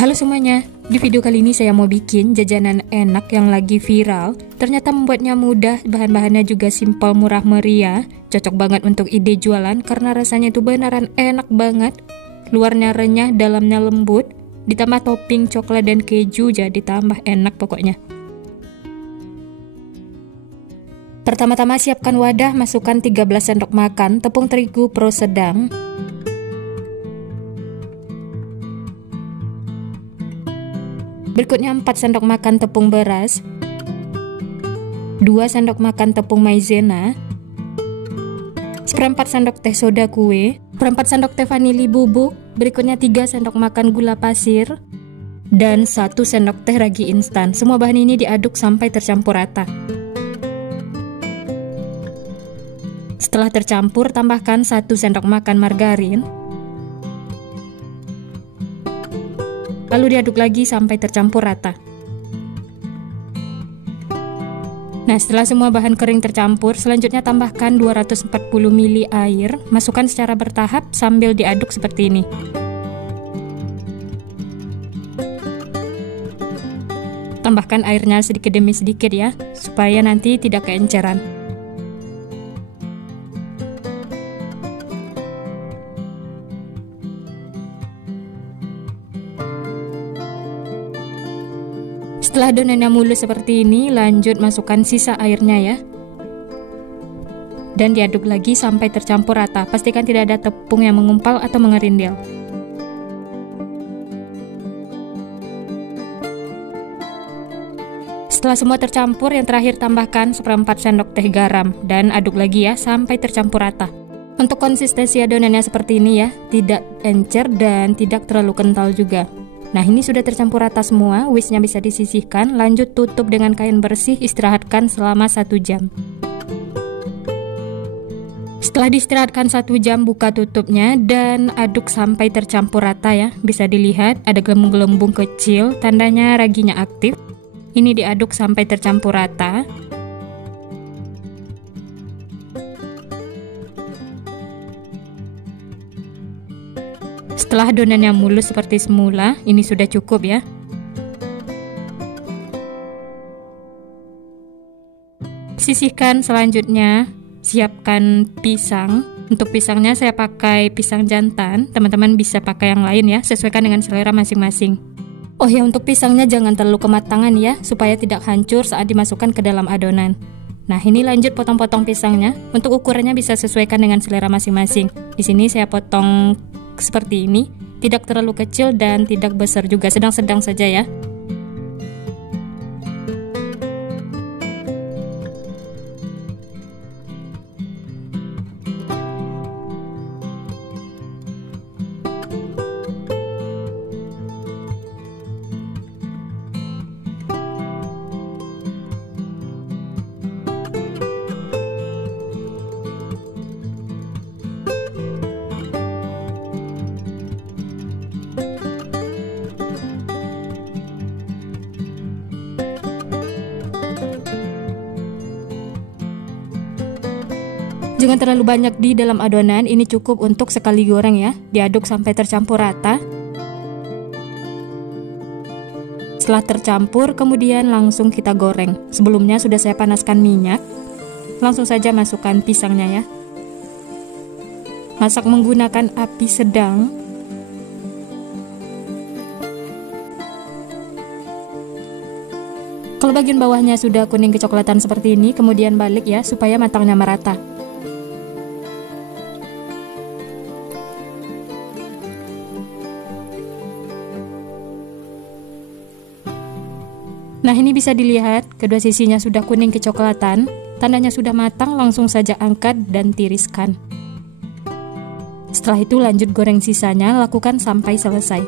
Halo semuanya, di video kali ini saya mau bikin jajanan enak yang lagi viral. Ternyata membuatnya mudah, bahan-bahannya juga simpel, murah meriah. Cocok banget untuk ide jualan karena rasanya itu beneran enak banget. Luarnya renyah, dalamnya lembut, ditambah topping coklat dan keju, jadi tambah enak pokoknya. Pertama-tama siapkan wadah, masukkan 13 sendok makan tepung terigu pro sedang. Berikutnya 4 sendok makan tepung beras, 2 sendok makan tepung maizena, seperempat sendok teh soda kue, seperempat sendok teh vanili bubuk, berikutnya 3 sendok makan gula pasir, dan 1 sendok teh ragi instan. Semua bahan ini diaduk sampai tercampur rata. Setelah tercampur, tambahkan 1 sendok makan margarin. Lalu diaduk lagi sampai tercampur rata. Nah, setelah semua bahan kering tercampur, selanjutnya tambahkan 240 ml air, masukkan secara bertahap sambil diaduk seperti ini. Tambahkan airnya sedikit demi sedikit ya, supaya nanti tidak keenceran. Setelah adonannya mulus seperti ini, lanjut masukkan sisa airnya ya. Dan diaduk lagi sampai tercampur rata. Pastikan tidak ada tepung yang mengumpal atau mengerindil. Setelah semua tercampur, yang terakhir tambahkan seperempat sendok teh garam dan aduk lagi ya sampai tercampur rata. Untuk konsistensi adonannya seperti ini ya, tidak encer dan tidak terlalu kental juga. Nah, ini sudah tercampur rata semua, whisknya bisa disisihkan, lanjut tutup dengan kain bersih, istirahatkan selama 1 jam. Setelah diistirahatkan 1 jam, buka tutupnya dan aduk sampai tercampur rata ya. Bisa dilihat ada gelembung-gelembung kecil, tandanya raginya aktif. Ini diaduk sampai tercampur rata. Setelah adonannya mulus seperti semula, ini sudah cukup ya. Sisihkan, selanjutnya siapkan pisang. Untuk pisangnya saya pakai pisang jantan, teman-teman bisa pakai yang lain ya, sesuaikan dengan selera masing-masing. Oh ya, untuk pisangnya jangan terlalu kematangan ya, supaya tidak hancur saat dimasukkan ke dalam adonan. Nah, ini lanjut potong-potong pisangnya. Untuk ukurannya bisa sesuaikan dengan selera masing-masing. Di sini saya potong seperti ini, tidak terlalu kecil dan tidak besar juga, sedang-sedang saja ya. Jangan terlalu banyak di dalam adonan, ini cukup untuk sekali goreng ya. Diaduk sampai tercampur rata. Setelah tercampur, kemudian langsung kita goreng. Sebelumnya sudah saya panaskan minyak. Langsung saja masukkan pisangnya ya. Masak menggunakan api sedang. Kalau bagian bawahnya sudah kuning kecoklatan seperti ini, kemudian balik ya supaya matangnya merata. Nah, ini bisa dilihat kedua sisinya sudah kuning kecoklatan, tandanya sudah matang. Langsung saja angkat dan tiriskan. Setelah itu lanjut goreng sisanya, lakukan sampai selesai.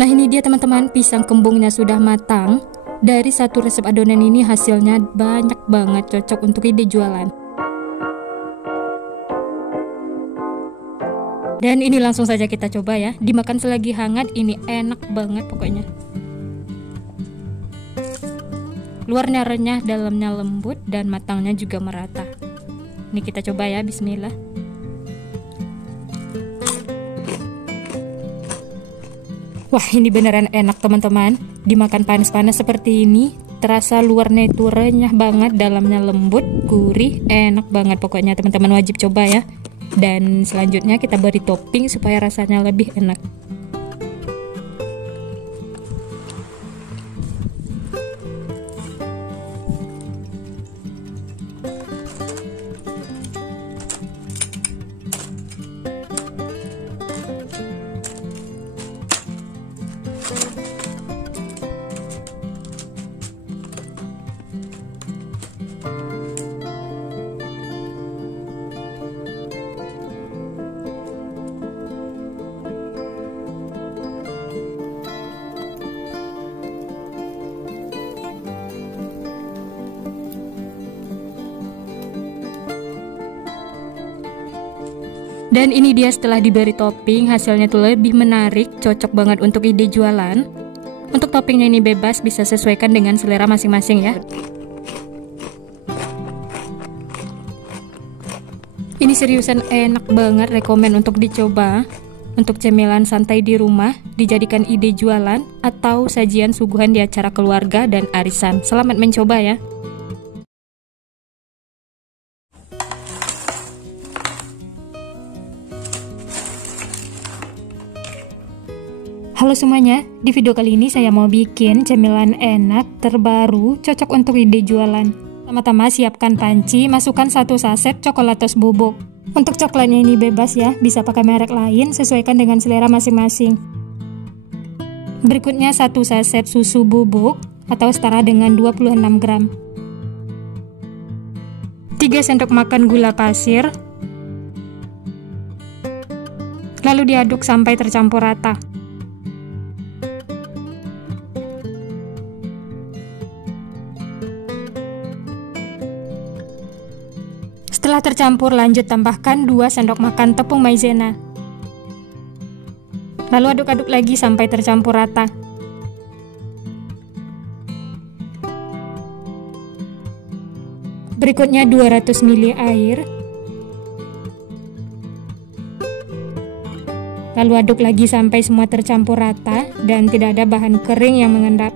Nah, ini dia teman-teman, pisang kembungnya sudah matang. Dari satu resep adonan ini hasilnya banyak banget, cocok untuk ide jualan. Dan ini langsung saja kita coba ya. Dimakan selagi hangat, ini enak banget pokoknya. Luarnya renyah, dalamnya lembut, dan matangnya juga merata. Ini kita coba ya, bismillah. Wah, ini beneran enak teman-teman. Dimakan panas-panas seperti ini, terasa luarnya itu renyah banget, dalamnya lembut, gurih, enak banget pokoknya. Teman-teman wajib coba ya. Dan selanjutnya kita beri topping supaya rasanya lebih enak. Dan ini dia setelah diberi topping, hasilnya tuh lebih menarik, cocok banget untuk ide jualan. Untuk toppingnya ini bebas, bisa sesuaikan dengan selera masing-masing ya. Ini seriusan enak banget, rekomen untuk dicoba. Untuk cemilan santai di rumah, dijadikan ide jualan, atau sajian suguhan di acara keluarga dan arisan. Selamat mencoba ya. Halo semuanya, di video kali ini saya mau bikin cemilan enak, terbaru, cocok untuk ide jualan. Pertama-tama siapkan panci, masukkan 1 saset coklatos bubuk. Untuk coklatnya ini bebas ya, bisa pakai merek lain, sesuaikan dengan selera masing-masing. Berikutnya 1 saset susu bubuk, atau setara dengan 26 gram. 3 sendok makan gula pasir. Lalu diaduk sampai tercampur rata. Setelah tercampur, lanjut tambahkan 2 sendok makan tepung maizena. Lalu aduk-aduk lagi sampai tercampur rata. Berikutnya 200 ml air. Lalu aduk lagi sampai semua tercampur rata dan tidak ada bahan kering yang mengendap.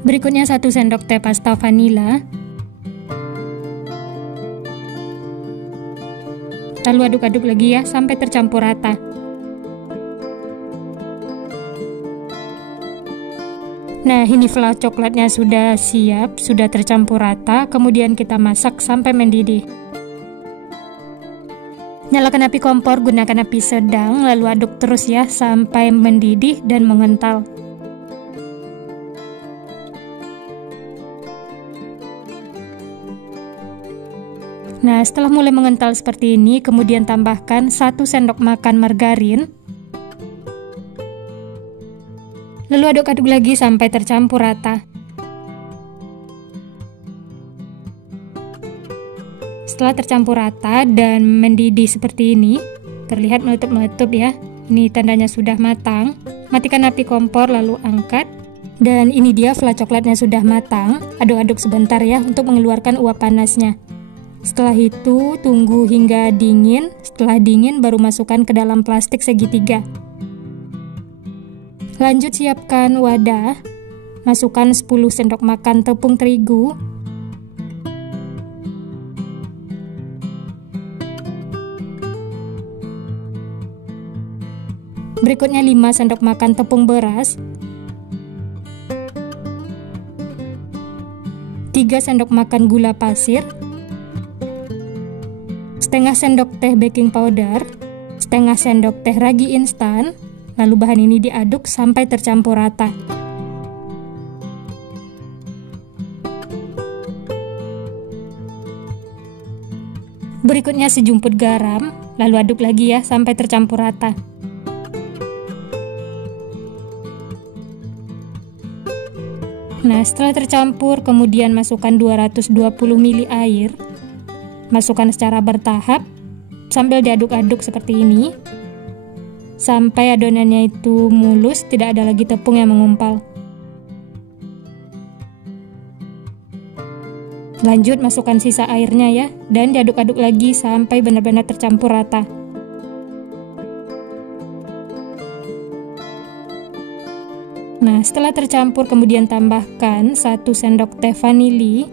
Berikutnya 1 sendok teh pasta vanila. Lalu aduk-aduk lagi ya sampai tercampur rata. Nah, ini fla coklatnya sudah siap, sudah tercampur rata. Kemudian kita masak sampai mendidih. Nyalakan api kompor, gunakan api sedang, lalu aduk terus ya sampai mendidih dan mengental. Nah, setelah mulai mengental seperti ini, kemudian tambahkan 1 sendok makan margarin. Lalu aduk-aduk lagi sampai tercampur rata. Setelah tercampur rata dan mendidih seperti ini, terlihat meletup-meletup ya. Ini tandanya sudah matang. Matikan api kompor lalu angkat. Dan ini dia fla coklatnya sudah matang. Aduk-aduk sebentar ya untuk mengeluarkan uap panasnya. Setelah itu, tunggu hingga dingin. Setelah dingin, baru masukkan ke dalam plastik segitiga. Lanjut siapkan wadah. Masukkan 10 sendok makan tepung terigu. Berikutnya 5 sendok makan tepung beras. 3 sendok makan gula pasir. Setengah sendok teh baking powder, setengah sendok teh ragi instan, lalu bahan ini diaduk sampai tercampur rata. Berikutnya sejumput garam, lalu aduk lagi ya sampai tercampur rata. Nah, setelah tercampur, kemudian masukkan 220 ml air. Masukkan secara bertahap sambil diaduk-aduk seperti ini. Sampai adonannya itu mulus, tidak ada lagi tepung yang mengumpal. Lanjut masukkan sisa airnya ya, dan diaduk-aduk lagi sampai benar-benar tercampur rata. Nah, setelah tercampur kemudian tambahkan 1 sendok teh vanili.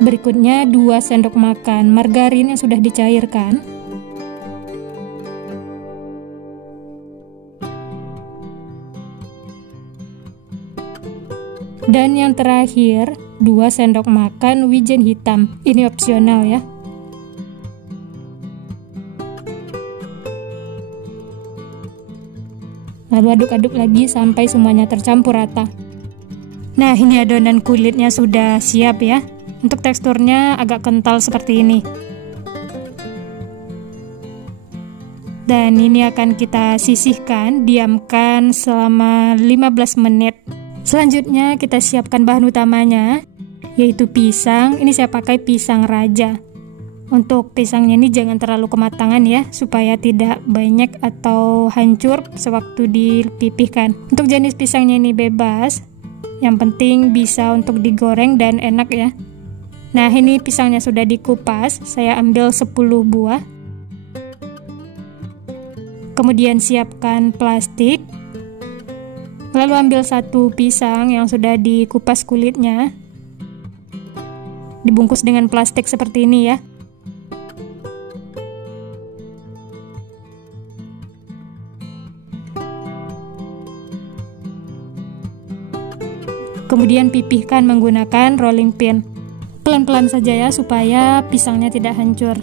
Berikutnya 2 sendok makan margarin yang sudah dicairkan. Dan yang terakhir, 2 sendok makan wijen hitam. Ini opsional ya. Lalu aduk-aduk lagi sampai semuanya tercampur rata. Nah, ini adonan kulitnya sudah siap ya. Untuk teksturnya agak kental seperti ini. Dan ini akan kita sisihkan, diamkan selama 15 menit. Selanjutnya kita siapkan bahan utamanya, yaitu pisang. Ini saya pakai pisang raja. Untuk pisangnya ini jangan terlalu kematangan ya, supaya tidak banyak atau hancur sewaktu dipipihkan. Untuk jenis pisangnya ini bebas, yang penting bisa untuk digoreng dan enak ya. Nah, ini pisangnya sudah dikupas, saya ambil 10 buah. Kemudian siapkan plastik. Lalu ambil 1 pisang yang sudah dikupas kulitnya. Dibungkus dengan plastik seperti ini ya. Kemudian pipihkan menggunakan rolling pin. Pelan-pelan saja ya supaya pisangnya tidak hancur.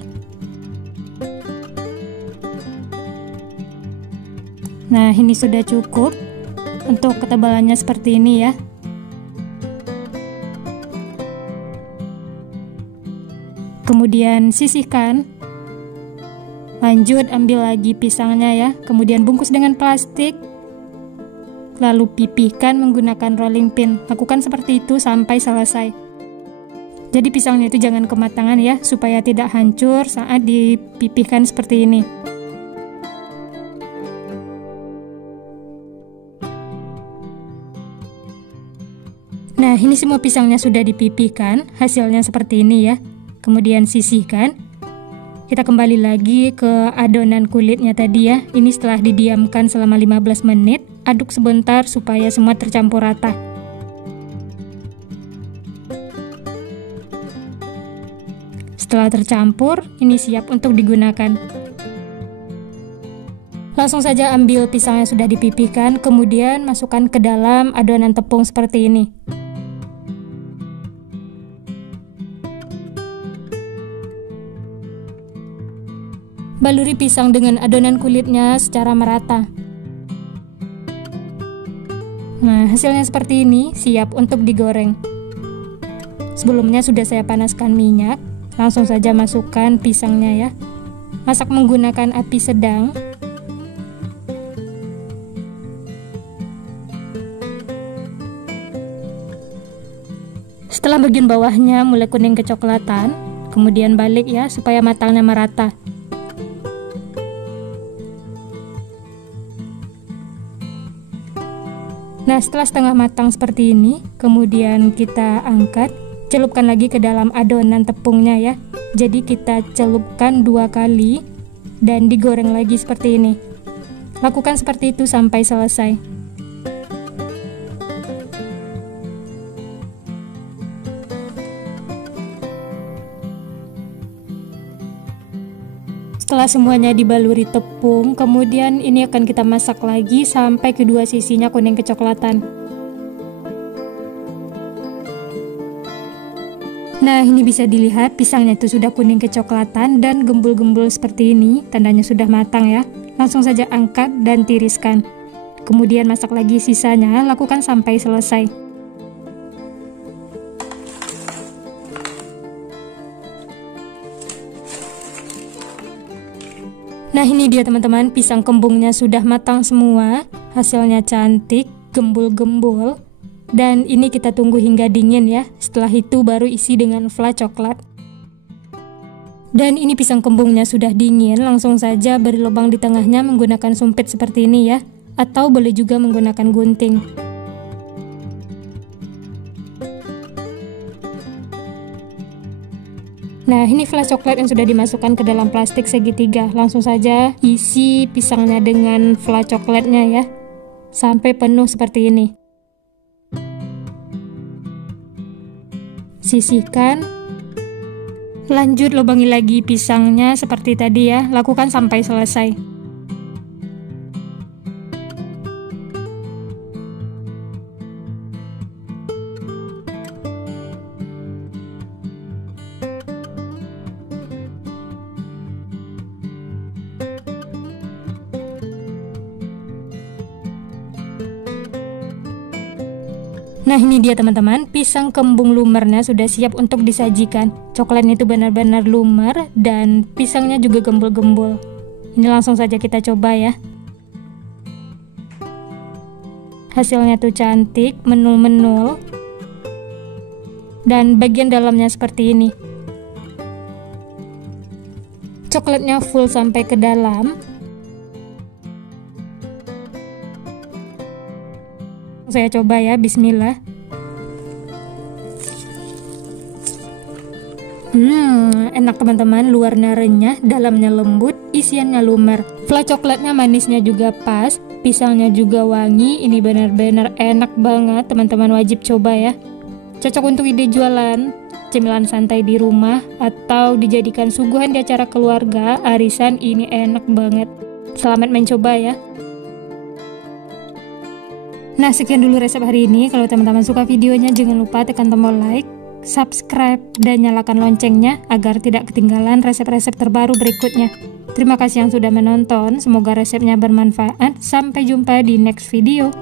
Nah, ini sudah cukup. Untuk ketebalannya seperti ini ya. Kemudian sisihkan. Lanjut ambil lagi pisangnya ya. Kemudian bungkus dengan plastik. Lalu pipihkan menggunakan rolling pin. Lakukan seperti itu sampai selesai. Jadi pisangnya itu jangan kematangan ya, supaya tidak hancur saat dipipihkan seperti ini. Nah, ini semua pisangnya sudah dipipihkan, hasilnya seperti ini ya. Kemudian sisihkan. Kita kembali lagi ke adonan kulitnya tadi ya. Ini setelah didiamkan selama 15 menit, aduk sebentar supaya semua tercampur rata. Setelah tercampur, ini siap untuk digunakan. Langsung saja ambil pisang yang sudah dipipihkan, kemudian masukkan ke dalam adonan tepung seperti ini. Baluri pisang dengan adonan kulitnya secara merata. Nah, hasilnya seperti ini, siap untuk digoreng. Sebelumnya sudah saya panaskan minyak, langsung saja masukkan pisangnya ya. Masak menggunakan api sedang. Setelah bagian bawahnya mulai kuning kecoklatan, kemudian balik ya supaya matangnya merata. Nah, setelah setengah matang seperti ini, kemudian kita angkat, celupkan lagi ke dalam adonan tepungnya ya. Jadi kita celupkan 2 kali dan digoreng lagi seperti ini. Lakukan seperti itu sampai selesai. Setelah semuanya dibaluri tepung, kemudian ini akan kita masak lagi sampai kedua sisinya kuning kecoklatan. Nah, ini bisa dilihat pisangnya itu sudah kuning kecoklatan dan gembul-gembul seperti ini, tandanya sudah matang ya. Langsung saja angkat dan tiriskan. Kemudian masak lagi sisanya, lakukan sampai selesai. Nah ini dia teman-teman, pisang kembungnya sudah matang semua, hasilnya cantik, gembul-gembul. Dan ini kita tunggu hingga dingin ya, setelah itu baru isi dengan fla coklat. Dan ini pisang kembungnya sudah dingin, langsung saja beri lubang di tengahnya menggunakan sumpit seperti ini ya, atau boleh juga menggunakan gunting. Nah ini fla coklat yang sudah dimasukkan ke dalam plastik segitiga. Langsung saja isi pisangnya dengan fla coklatnya ya, sampai penuh seperti ini. Sisihkan. Lanjut lubangi lagi pisangnya seperti tadi ya, lakukan sampai selesai. Nah ini dia teman-teman, pisang kembung lumernya sudah siap untuk disajikan. Coklatnya itu benar-benar lumer dan pisangnya juga gembul-gembul. Ini langsung saja kita coba ya. Hasilnya tuh cantik, menul-menul. Dan bagian dalamnya seperti ini. Coklatnya full sampai ke dalam. Saya coba ya, bismillah. Enak teman-teman, luarnya renyah, dalamnya lembut, isiannya lumer. Fla coklatnya manisnya juga pas, pisangnya juga wangi. Ini benar-benar enak banget, teman-teman wajib coba ya. Cocok untuk ide jualan, cemilan santai di rumah, atau dijadikan suguhan di acara keluarga, arisan. Ini enak banget. Selamat mencoba ya. Nah sekian dulu resep hari ini. Kalau teman-teman suka videonya jangan lupa tekan tombol like, subscribe, dan nyalakan loncengnya agar tidak ketinggalan resep-resep terbaru berikutnya. Terima kasih yang sudah menonton, semoga resepnya bermanfaat. Sampai jumpa di next video.